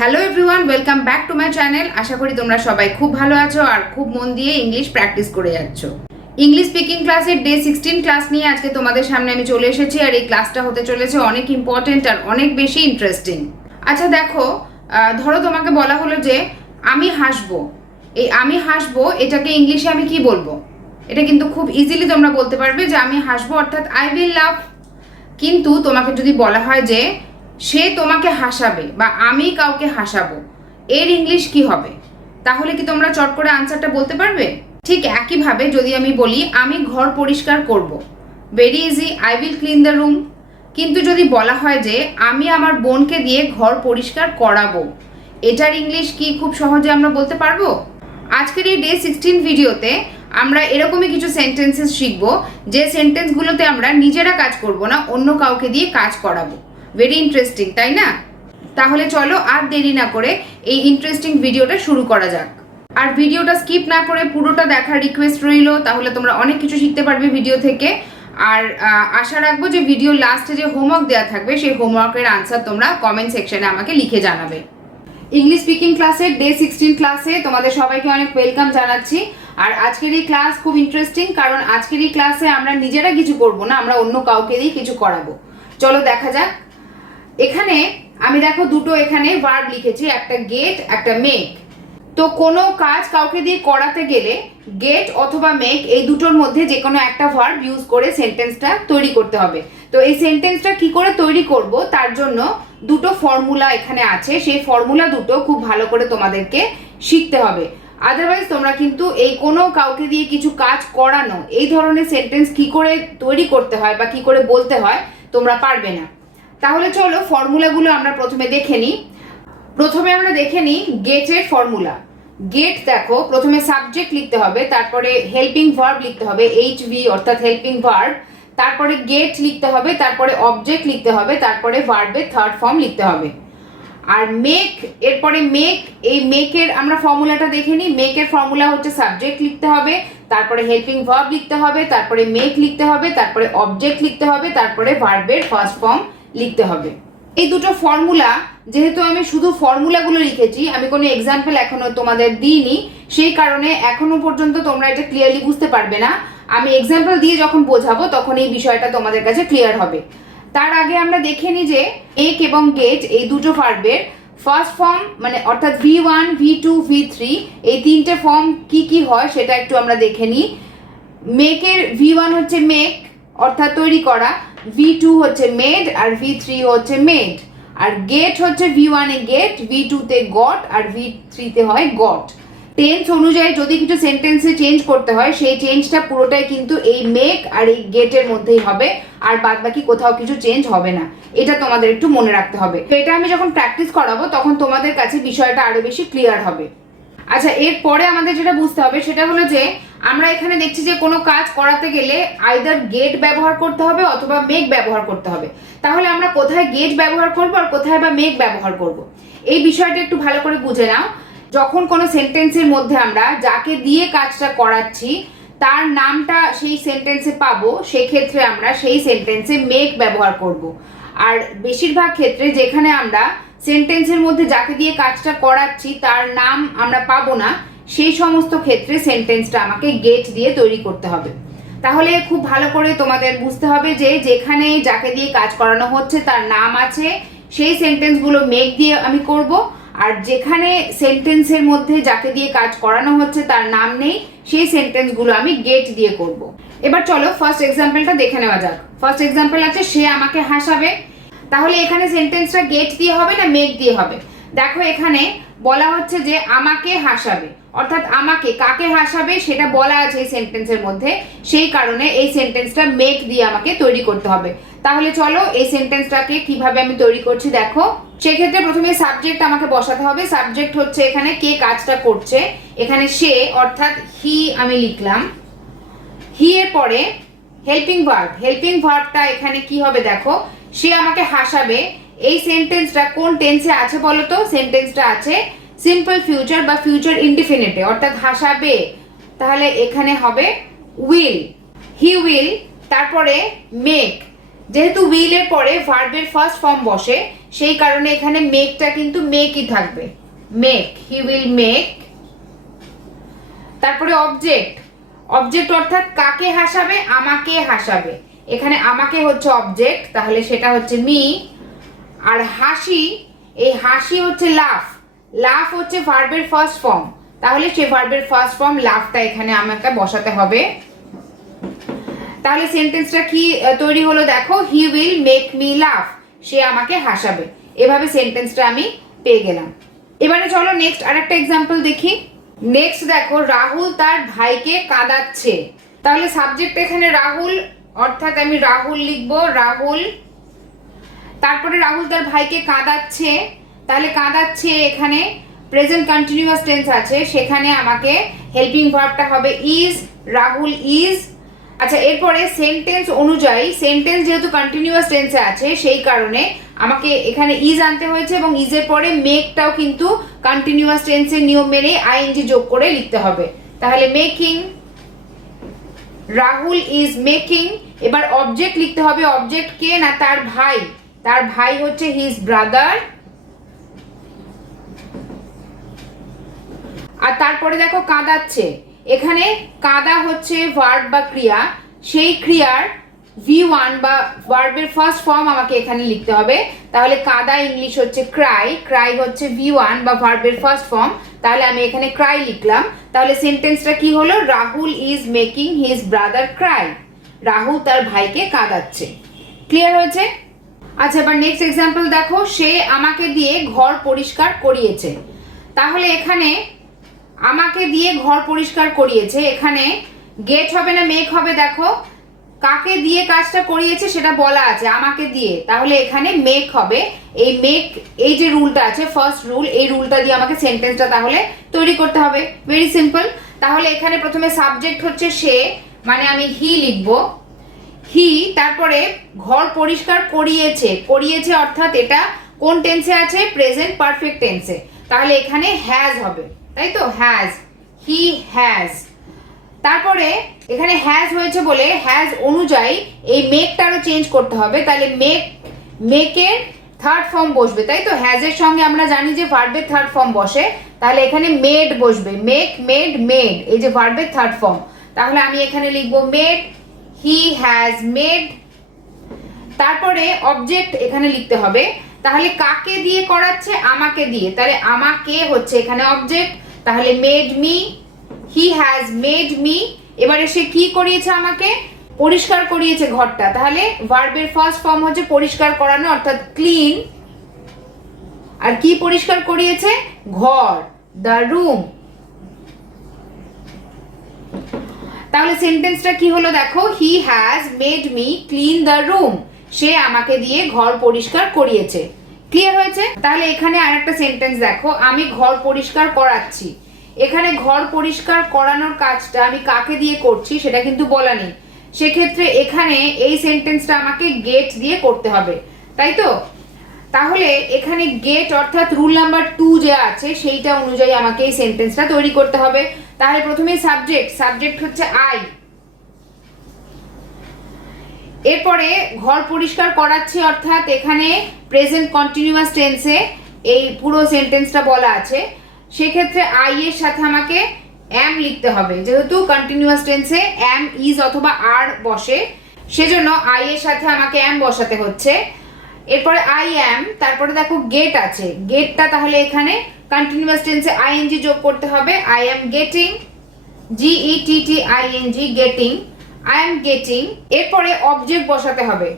Hello everyone, welcome back to my channel. আশা করি তোমরা সবাই খুব ভালো আছো আর খুব মন দিয়ে ইংলিশ প্র্যাকটিস করে যাচ্ছ। ইংলিশ স্পিকিং ক্লাসের ডে 16 ক্লাস নিয়ে আজকে তোমাদের সামনে আমি চলে এসেছি। আর এই ক্লাসটা হতে চলেছে অনেক ইম্পর্টেন্ট আর অনেক বেশি ইন্টারেস্টিং। আচ্ছা দেখো, ধরো তোমাকে বলা হলো যে আমি হাসবো। এই আমি হাসবো এটাকে ইংলিশে আমি কি বলবো? এটা কিন্তু খুব ইজিলি তোমরা বলতে পারবে যে আমি হাসবো, অর্থাৎ আই উইল লাভ। কিন্তু তোমাকে যদি বলা হয় যে সে তোমাকে হাসাবে বা আমি কাউকে হাসাবো, এর ইংলিশ কি হবে? তাহলে কি তোমরা চট করে আনসারটা বলতে পারবে? ঠিক একইভাবে যদি আমি বলি আমি ঘর পরিষ্কার করব, very easy, I will clean the room. কিন্তু যদি বলা হয় যে আমি আমার বোনকে দিয়ে ঘর পরিষ্কার করাবো, এটার ইংলিশ কি খুব সহজে আমরা বলতে পারবো? আজকের এই ডে 16 ভিডিওতে আমরা এরকমই কিছু সেন্টেন্সেস শিখব, যে সেন্টেন্সগুলোতে আমরা নিজেরা কাজ করব না, অন্য কাউকে দিয়ে কাজ করাবো। ভেরি ইন্টারেস্টিং, তাই না? তাহলে চলো আর দেরি না করে এই ইন্টারেস্টিং ভিডিওটা শুরু করা যাক। আর ভিডিওটা স্কিপ না করে পুরোটা দেখার রিকোয়েস্ট রইল, তাহলে তোমরা অনেক কিছু শিখতে পারবে ভিডিও থেকে। আর আশা রাখবো যে ভিডিও লাস্টে যে হোমওয়ার্ক দেওয়া থাকবে সেই হোমওয়ার্কের আনসার তোমরা কমেন্ট সেকশনে আমাকে লিখে জানাবে। ইংলিশ স্পিকিং ক্লাসের ডে 16 ক্লাসে তোমাদের সবাইকে অনেক ওয়েলকাম জানাচ্ছি। আর আজকের এই ক্লাস খুব ইন্টারেস্টিং, কারণ আজকের এই ক্লাসে আমরা নিজেরা কিছু করব না, আমরা অন্য কাউকে দিয়ে কিছু করাবো। চলো দেখা যাক। এখানে আমি দেখো দুটো এখানে ভার্ব লিখেছি, একটা গেট একটা মেক। তো কোনো কাজ কাউকে দিয়ে করাতে গেলে গেট অথবা মেক এই দুটোর মধ্যে যে কোনো একটা ভার্ব ইউজ করে সেন্টেন্সটা তৈরি করতে হবে। তো এই সেন্টেন্সটা কি করে তৈরি করব তার জন্য দুটো ফর্মুলা এখানে আছে, সেই ফর্মুলা দুটো খুব ভালো করে তোমাদেরকে শিখতে হবে। আদারওয়াইজ তোমরা কিন্তু এই কোনো কাউকে দিয়ে কিছু কাজ করানো এই ধরনের সেন্টেন্স কি করে তৈরি করতে হয় বা কি করে বলতে হয় তোমরা পারবে না। তাহলে চলো ফর্মুলাগুলো আমরা প্রথমে দেখে নিই। প্রথমে আমরা দেখে নিই গেটের ফর্মুলা। গেট দেখো, প্রথমে সাবজেক্ট লিখতে হবে, তারপরে হেল্পিং ভার্ব লিখতে হবে এইচভি অর্থাৎ হেল্পিং ভার্ব, তারপরে গেট লিখতে হবে, তারপরে অবজেক্ট লিখতে হবে, তারপরে ভার্বের থার্ড ফর্ম লিখতে হবে। আর মেক, এরপরে মেক, এই মেকের আমরা ফর্মুলাটা দেখে নিই। মেকের ফর্মুলা হচ্ছে সাবজেক্ট লিখতে হবে, তারপরে হেল্পিং ভার্ব লিখতে হবে, তারপরে মেক লিখতে হবে, তারপরে অবজেক্ট লিখতে হবে, তারপরে ভার্বের ফার্স্ট ফর্ম লিখতে হবে। এই দুটো ফর্মুলা, যেহেতু আমি শুধু ফর্মুলাগুলো লিখেছি, আমি কোনো এক্সাম্পল এখনো তোমাদের দিইনি, সেই কারণে এখনো পর্যন্ত তোমরা এটা ক্লিয়ারলি বুঝতে পারবে না। আমি এক্সাম্পল দিয়ে যখন বোঝাবো তখন এই বিষয়টা তোমাদের কাছে ক্লিয়ার হবে। তার আগে আমরা দেখে নিই যে মেক এবং গেট এই দুটো ভার্বের ফার্স্ট ফর্ম মানে অর্থাৎ V1, V2, V3 এই তিনটে ফর্ম কি কি হয় সেটা একটু আমরা দেখে নিই। মেকের V1 হচ্ছে মেক অর্থাৎ তৈরি করা, V2 হচ্ছে মেড, আর V3 হচ্ছে মেড। আর গেট হচ্ছে V1 এ গেট, V2 তে গট, আর V3 তে হয় গট। টেন্স অনুযায়ী যদি কিছু সেন্টেন্সে চেঞ্জ করতে হয় সেই চেঞ্জটা পুরোটাই কিন্তু এই মেক আর এই গেটের মধ্যেই হবে, আর বাদ বাকি কোথাও কিছু চেঞ্জ হবে না। এটা তোমাদের একটু মনে রাখতে হবে। তো এটা আমি যখন প্র্যাকটিস করাবো তখন তোমাদের কাছে বিষয়টা আরো বেশি ক্লিয়ার হবে। আচ্ছা, এরপরে আমাদের যেটা বুঝতে হবে সেটা হলো যে আমরা এখানে দেখছি যে কোনো কাজ করাতে গেলে আইদার গেট ব্যবহার করতে হবে অথবা মেক ব্যবহার করতে হবে। তাহলে আমরা কোথায় গেট ব্যবহার করব আর কোথায় বা মেক ব্যবহার করব, এই বিষয়টা একটু ভালো করে বুঝে নাও। যখন কোনো সেন্টেন্সের মধ্যে আমরা যাকে দিয়ে কাজটা করাচ্ছি তার নামটা সেই সেন্টেন্সে পাবো, সেক্ষেত্রে আমরা সেই সেন্টেন্সে মেক ব্যবহার করব। আর বেশিরভাগ ক্ষেত্রে যেখানে আমরা সেন্টেন্সের মধ্যে যাকে দিয়ে কাজটা করাচ্ছি তার নাম আমরা পাবো না, সেই সমস্ত ক্ষেত্রে সেন্টেন্সটা আমাকে গেট দিয়ে তৈরি করতে হবে। তাহলে খুব ভালো করে তোমাদের বুঝতে হবে যে যেখানে যাকে দিয়ে কাজ করানো হচ্ছে তার নাম আছে সেই সেন্টেন্সগুলো মেক দিয়ে আমি করব, আর যেখানে সেন্টেন্সের মধ্যে যাকে দিয়ে কাজ করানো হচ্ছে তার নাম নেই সেই সেন্টেন্সগুলো আমি গেট দিয়ে করব। এবার চলো ফার্স্ট এক্সাম্পলটা দেখে নেওয়া যাক। ফার্স্ট এক্সাম্পল আছে সে আমাকে হাসাবে। তাহলে এখানে সেন্টেন্সটা গেট দিয়ে হবে না মেক দিয়ে হবে? দেখো এখানে বলা হচ্ছে যে আমাকে হাসাবে, অর্থাৎ আমাকে কাকে হাসাবে সেটা বলা আছে এই সেন্টেন্সের মধ্যে, সেই কারণে এই সেন্টেন্সটা মেক দিয়ে আমাকে তৈরি করতে হবে। তাহলে চলো এই সেন্টেন্সটাকে কিভাবে আমি তৈরি করছি দেখো। সেক্ষেত্রে প্রথমে সাবজেক্ট আমাকে বসাতে হবে। সাবজেক্ট হচ্ছে এখানে কে কাজটা করছে, এখানে সে অর্থাৎ হি আমি লিখলাম। হি এর পরে হেল্পিং ভার্ব, হেল্পিং ভার্বটা এখানে কি হবে দেখো, সে আমাকে হাসাবে। এই সেন্টেন্সটা কোন টেন্সে আছে বলো তো? সেন্টেন্সটা আছে সিম্পল ফিউচার বা ফিউচার ইনডিফিনিটে অর্থাৎ হাসাবে। তাহলে এখানে হবে উইল, হি উইল, তারপরে মেক। যেহেতু উইল এর পরে ভার্বের ফার্স্ট ফর্ম বসে সেই কারণে এখানে মেকটা কিন্তু মেকই থাকবে, মেক, হি উইল মেক। তারপরে অবজেক্ট, অবজেক্ট অর্থাৎ কাকে হাসাবে, আমাকে হাসাবে, এখানে আমাকে হচ্ছে অবজেক্ট, তাহলে সেটা হচ্ছে মি। আর হাসি, এই হাসি হচ্ছে লাফ, লাফ হচ্ছে ভার্বের ফার্স্ট ফর্ম, তাহলে সে ভার্বের ফার্স্ট ফর্ম লাফটা এখানে আমাকে বসাতে হবে। তাহলে সেন্টেন্সটা কি তৈরি হলো দেখো, হি উইল মেক মি লাফ, সে আমাকে হাসাবে। এভাবে সেন্টেন্সটা আমি পেয়ে গেলাম। এবারে চলো নেক্সট আরেকটা এক্সাম্পল দেখি। নেক্সট দেখো, রাহুল তার ভাইকে কাঁদাচ্ছে। তাহলে সাবজেক্ট এখানে রাহুল, অর্থাৎ আমি রাহুল লিখবো, রাহুল। তারপরে রাহুল তার ভাইকে কাঁদাচ্ছে, তাহলে কাঁদাচ্ছে এখানে প্রেজেন্ট কন্টিনিউয়াস টেন্স আছে, সেখানে আমাকে হেল্পিং ভার্বটা হবে ইজ, রাহুল ইজ। আচ্ছা, এরপরে সেন্টেন্স অনুযায়ী, সেন্টেন্স যেহেতু কন্টিনিউয়াস টেন্সে আছে সেই কারণে আমাকে এখানে ইজ আনতে হয়েছে, এবং ইজের পরে মেকটাও কিন্তু কন্টিনিউয়াস টেন্সের নিয়ম মেনে আইএনজি যোগ করে লিখতে হবে। তাহলে মেকিং, রাহুল ইজ মেকিং। এবার অবজেক্ট লিখতে হবে, অবজেক্ট কে না, তার ভাই, তার ভাই হচ্ছে হিজ ব্রাদার। আর তারপরে দেখো কাঁদাচ্ছে, এখানে কাঁদা হচ্ছে ভার্ব বা ক্রিয়া, সেই ক্রিয়ার V1 বা ভার্বের ফার্স্ট ফর্ম আমাকে এখানে লিখতে হবে। তাহলে কাঁদা ইংলিশ হচ্ছে ক্রাই, ক্রাই হচ্ছে V1 বা ভার্বের ফার্স্ট ফর্ম, তাহলে আমি এখানে ক্রাই লিখলাম। তাহলে সেন্টেন্সটা কি হলো, Rahul is making his brother Cry, Rahul তার ভাইকে কাঁদাচ্ছে। ক্লিয়ার হয়েছে? আচ্ছা, এবার নেক্সট এক্সাম্পল দেখো, সে আমাকে দিয়ে ঘর পরিষ্কার করিয়েছে। তাহলে এখানে আমাকে দিয়ে ঘর পরিষ্কার করিয়েছে, এখানে গেট হবে না মেক হবে, দেখো কাকে দিয়ে কাজটা করিয়েছে সেটা বলা আছে, আমাকে দিয়ে, তাহলে এখানে মেক হবে। এই মেক, এই যে রুলটা আছে ফার্স্ট রুল, এই রুলটা দিয়ে আমাকে সেন্টেন্সটা তাহলে তৈরি করতে হবে, ভেরি সিম্পল। তাহলে এখানে প্রথমে সাবজেক্ট হচ্ছে সে, মানে আমি হি লিখবো, হি, তারপরে ঘর পরিষ্কার করিয়েছে, করিয়েছে অর্থাৎ এটা কোন টেন্সে আছে, প্রেজেন্ট পারফেক্ট টেন্সে, তাহলে এখানে হ্যাজ হবে, তাই তো, হ্যাজ, হি হ্যাজ। তারপরে এখানে হ্যাজ হয়েছে বলে হ্যাজ অনুযায়ী এই মেকটারও চেঞ্জ করতে হবে, তাহলে মেক, মেকের থার্ড ফর্ম বসবে, তাই তো, হ্যাজের সঙ্গে আমরা জানি যে ভার্বের থার্ড ফর্ম বসে, তাহলে এখানে মেড বসবে, মেক, মেড, মেড, এই যে ভার্বের থার্ড ফর্ম, তাহলে আমি এখানে লিখবো মেড, হি হ্যাজ মেড। তারপরে অবজেক্ট এখানে লিখতে হবে, তাহলে কাকে দিয়ে করাচ্ছে, আমাকে দিয়ে, তাহলে আমাকে হচ্ছে এখানে অবজেক্ট, তাহলে made me, he has made me. এবারে সে কি করিয়েছে, আমাকে পরিষ্কার করিয়েছে ঘরটা, তাহলে ভার্বের ফার্স্ট ফর্ম হচ্ছে পরিষ্কার করানো অর্থাৎ ক্লিন। আর কি পরিষ্কার করিয়েছে, ঘর, দ্য রুম। তাহলে সেন্টেন্সটা কি হলো দেখো, he has made me clean the room, সে আমাকে দিয়ে ঘর পরিষ্কার করিয়েছে। ক্লিয়ার হয়েছে? তাহলে এখানে আরেকটা সেন্টেন্স দেখো, আমি ঘর পরিষ্কার করাচ্ছি। এখানে ঘর পরিষ্কার করানোর কাজটা আমি কাকে দিয়ে করছি সেটা কিন্তু বলা নেই, সেক্ষেত্রে এখানে এই সেন্টেন্সটা আমাকে গেট দিয়ে করতে হবে, তাই তো। তাহলে এখানে গেট অর্থাৎ রুল নাম্বার 2 যে আছে সেইটা অনুযায়ী আমাকে এই সেন্টেন্সটা তৈরি করতে হবে। তাহলে প্রথমে সাবজেক্ট, সাবজেক্ট হচ্ছে আই, এরপরে ঘর পরিষ্কার করাচ্ছে অর্থাৎ এখানে প্রেজেন্ট কন্টিনিউয়াস টেন্সে এই পুরো সেন্টেন্সটা বলা আছে, সেক্ষেত্রে আই এর সাথে আমাকে এম লিখতে হবে, যেহেতু কন্টিনিউয়াস টেন্সে এম, ইজ অথবা আর বসে, সেজন্য আই এর সাথে আমাকে এম বসাতে হচ্ছে। এরপরে আই এম, তারপরে দেখো গেট আছে, গেটটা তাহলে এখানে কন্টিনিউয়াস টেন্সে আইএনজি যোগ করতে হবে, I am getting, GETTING, getting, I am getting. এরপরে অবজেক্ট বসাতে হবে,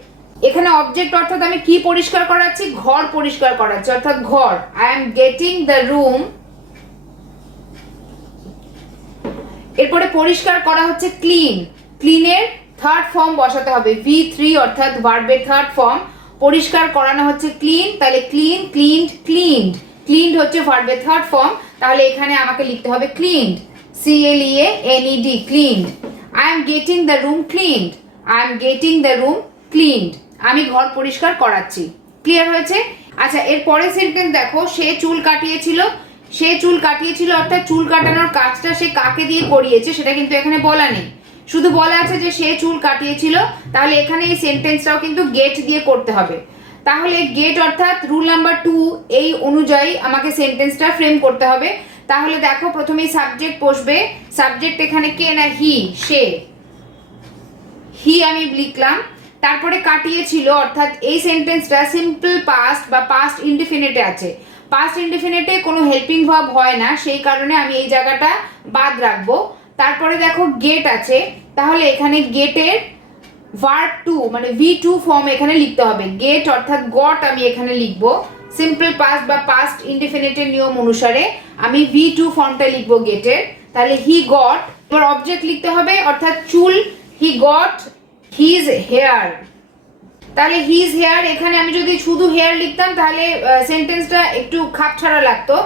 এখানে অবজেক্ট অর্থাৎ আমি কি পরিষ্কার করাচ্ছি, ঘর পরিষ্কার করাচ্ছি অর্থাৎ ঘর, I am getting the room. এরপরে পরিষ্কার করা হচ্ছে ক্লিন, ক্লিনের থার্ড ফর্ম বসাতে হবে, V3 অর্থাৎ ভার্বের থার্ড ফর্ম, পরিষ্কার করানো হচ্ছে ক্লিন, তাহলে ক্লিন, ক্লিনড, ক্লিনড, ক্লিনড হচ্ছে ভার্বের থার্ড ফর্ম, তাহলে এখানে আমাকে লিখতে হবে cleaned, CLEANED, cleaned. I am getting the room cleaned, I am getting the room cleaned, আমি ঘর পরিষ্কার করাচ্ছি। ক্লিয়ার হয়েছে? আচ্ছা, এর পরের সেন্টেন্স দেখো, সে চুল কাটিয়েছিল, সে চুল কাটিয়েছিল অর্থাৎ চুল কাটানোর কাজটা সে কাকে দিয়ে করিয়েছে সেটা কিন্তু এখানে বলা নেই, শুধু বলা আছে যে সে চুল কাটিয়েছিল, তাহলে এখানে এই সেন্টেন্সটাও কিন্তু গেট দিয়ে করতে হবে। তাহলে গেট অর্থাৎ রুল নাম্বার 2 এই অনুযায়ী আমাকে সেন্টেন্সটা ফ্রেম করতে হবে। তাহলে দেখো প্রথমেই সাবজেক্ট বসবে। সাবজেক্ট এখানে কে না হি, সে, হি আমি লিখলাম। তারপরে কাটিয়েছিল অর্থাৎ এই সেন্টেন্সটা সিম্পল পাস্ট বা পাস্ট ইনডিফিনিটে আছে। পাস্ট ইনডিফিনিটে কোনো হেল্পিং ভার্ব হয় না, সেই কারণে আমি এই জায়গাটা বাদ রাখবো। তারপরে দেখো গেট আছে, তাহলে এখানে গেটের ভার্ব টু মানে V2 ফর্ম এখানে লিখতে হবে। গেট অর্থাৎ গট আমি এখানে লিখবো সিম্পল পাস্ট বা পাস্ট ইনডিফিনিটের নিয়ম অনুসারে আমি V2 ফর্মটা লিখবো গেটের। তাহলে হি গট, এবার অবজেক্ট লিখতে হবে অর্থাৎ চুল, হি গট হিজ হেয়ার। তাহলে হিজ হেয়ার, এখানে আমি যদি শুধু হেয়ার লিখতাম তাহলে সেন্টেন্সটা একটু খাপছাড়া লাগতো।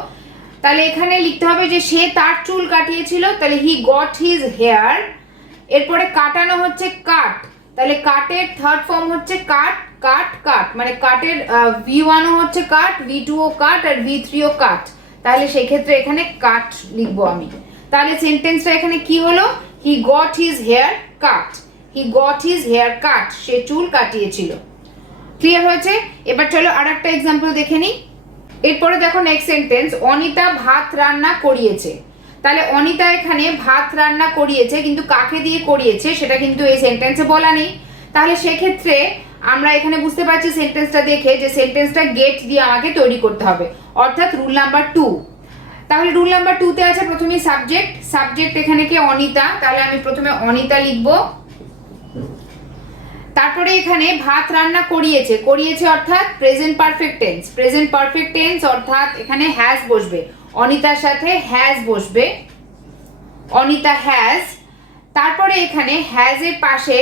তাহলে এখানে লিখতে হবে যে সে তার চুল কাটিয়েছিল, তাহলে হি গট হিজ হেয়ার। এরপরে কাটানো হচ্ছে কাট, তাহলে কাটের থার্ড ফর্ম হচ্ছে কাট, কাট কাট, মানে কাটের V1 ও হচ্ছে কাট, V2 ও কাট আর V3 ও কাট। তাহলে সেই ক্ষেত্রে এখানে কাট লিখবো আমি। তাহলে সেন্টেন্সটা এখানে কি হলো, he got his hair cut, he got his hair cut, সে চুল কাটিয়েছিল। ক্লিয়ার হয়েছে? এবার চলো আরেকটা এক্সাম্পল দেখে নিই। এরপরে দেখো নেক্সট সেন্টেন্স, অনিতা ভাত রান্না করিয়েছে। তাহলে অনিতা এখানে ভাত রান্না করিয়েছে, কিন্তু কাকে দিয়ে করিয়েছে সেটা কিন্তু এই সেন্টেন্সে বলা নেই। তাহলে সেক্ষেত্রে আমরা এখানে বুঝতে পারছি সেন্টেন্সটা দেখে যে সেন্টেন্সটা গেট দিয়ে আমাকে তৈরি করতে হবে, অর্থাৎ রুল নাম্বার 2। তাহলে রুল নাম্বার 2 তে আছে প্রথমে সাবজেক্ট, সাবজেক্ট এখানে কে অনিতা, তাহলে আমি প্রথমে অনিতা লিখবো। তারপরে এখানে ভাত রান্না করিয়েছে, করিয়েছে অর্থাৎ present perfect tense, present perfect tense অর্থাৎ এখানে হ্যাজ বসবে, অনিতার সাথে হ্যাজ বসবে, অনিতা হ্যাজ। তারপরে এখানে হ্যাজ এর পাশে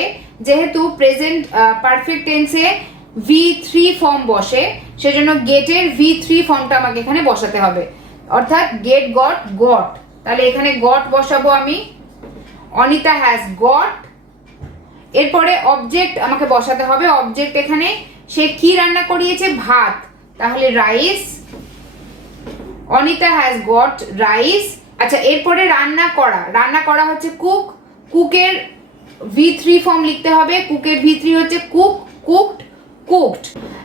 যেহেতু প্রেজেন্ট পারফেক্ট টেন্সে V3 ফর্ম বসে, সেজন্য গেটের V3 ফর্মটা আমাকে এখানে বসাতে হবে, অর্থাৎ গেট গট গট। তাহলে এখানে গট বসাবো আমি, অনিতা হ্যাজ গট। এরপরে অবজেক্ট আমাকে বসাতে হবে, অবজেক্ট এখানে সে কি রান্না করিয়েছে, ভাত, তাহলে rice, Anita has got rice. আচ্ছা, এরপরে রান্না করা, রান্না করা হচ্ছে কুক, কুকের V3 ফর্ম লিখতে হবে, কুকের V3 হচ্ছে কুক, কুকড, কুকড।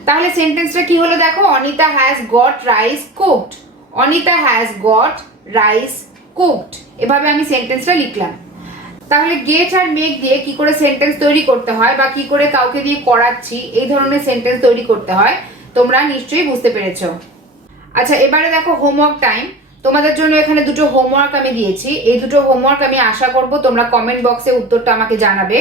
তাহলে সেন্টেন্সটা কি হলো দেখো, Anita has got rice cooked, Anita has got rice cooked. এভাবে আমি সেন্টেন্সটা লিখলাম। তাহলে গেট আর মেক দিয়ে কি করে সেন্টেন্স তৈরি করতে হয় বা কি করে কাউকে দিয়ে করাচ্ছি এই ধরনের সেন্টেন্স তৈরি করতে হয় তোমরা নিশ্চয়ই বুঝতে পেরেছো। আচ্ছা, এবারে দেখো হোমওয়ার্ক টাইম। তোমাদের জন্য এখানে দুটো হোমওয়ার্ক আমি দিয়েছি, এই দুটো হোমওয়ার্ক আমি আশা করব তোমরা কমেন্ট বক্সে উত্তরটা আমাকে জানাবে।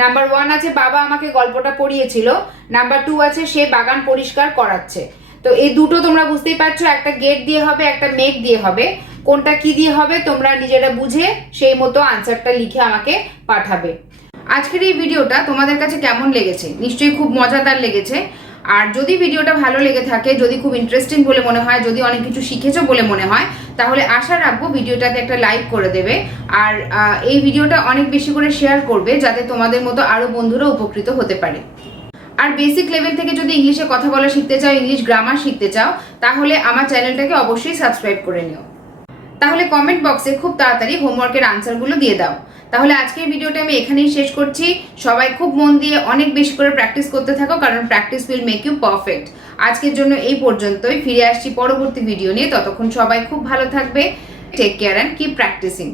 নাম্বার 1 আছে বাবা আমাকে গল্পটা পড়িয়েছিল, নাম্বার 2 আছে সে বাগান পরিষ্কার করাচ্ছে। তো এই দুটো তোমরা বুঝতেই পারছো, একটা গেট দিয়ে হবে, একটা মেক দিয়ে হবে। কোনটা কি দিয়ে হবে তোমরা নিজেরা বুঝে সেই মতো আনসারটা লিখে আমাকে পাঠাবে। আজকের এই ভিডিওটা তোমাদের কাছে কেমন লেগেছে? নিশ্চয়ই খুব মজাদার লেগেছে। আর যদি ভিডিওটা ভালো লেগে থাকে, যদি খুব ইন্টারেস্টিং বলে মনে হয়, যদি অনেক কিছু শিখেছো বলে মনে হয়, তাহলে আশা রাখবো ভিডিওটাতে একটা লাইক করে দেবে আর এই ভিডিওটা অনেক বেশি করে শেয়ার করবে, যাতে তোমাদের মতো আরো বন্ধুরা উপকৃত হতে পারে। আর বেসিক লেভেল থেকে যদি ইংলিশে কথা বলা শিখতে চাও, ইংলিশ গ্রামার শিখতে চাও, তাহলে আমার চ্যানেলটাকে অবশ্যই সাবস্ক্রাইব করে নিও। তাহলে কমেন্ট বক্সে খুব তাড়াতাড়ি হোমওয়ার্কের আনসারগুলো দিয়ে দাও। তাহলে আজকের ভিডিওটা আমি এখানেই শেষ করছি। সবাই খুব মন দিয়ে অনেক বেশি করে প্র্যাকটিস করতে থাকো, কারণ practice will make you perfect. আজকের জন্য এই পর্যন্তই, ফিরে আসছি পরবর্তী ভিডিও নিয়ে। ততক্ষণ সবাই খুব ভালো থাকবে। Take care and keep practising.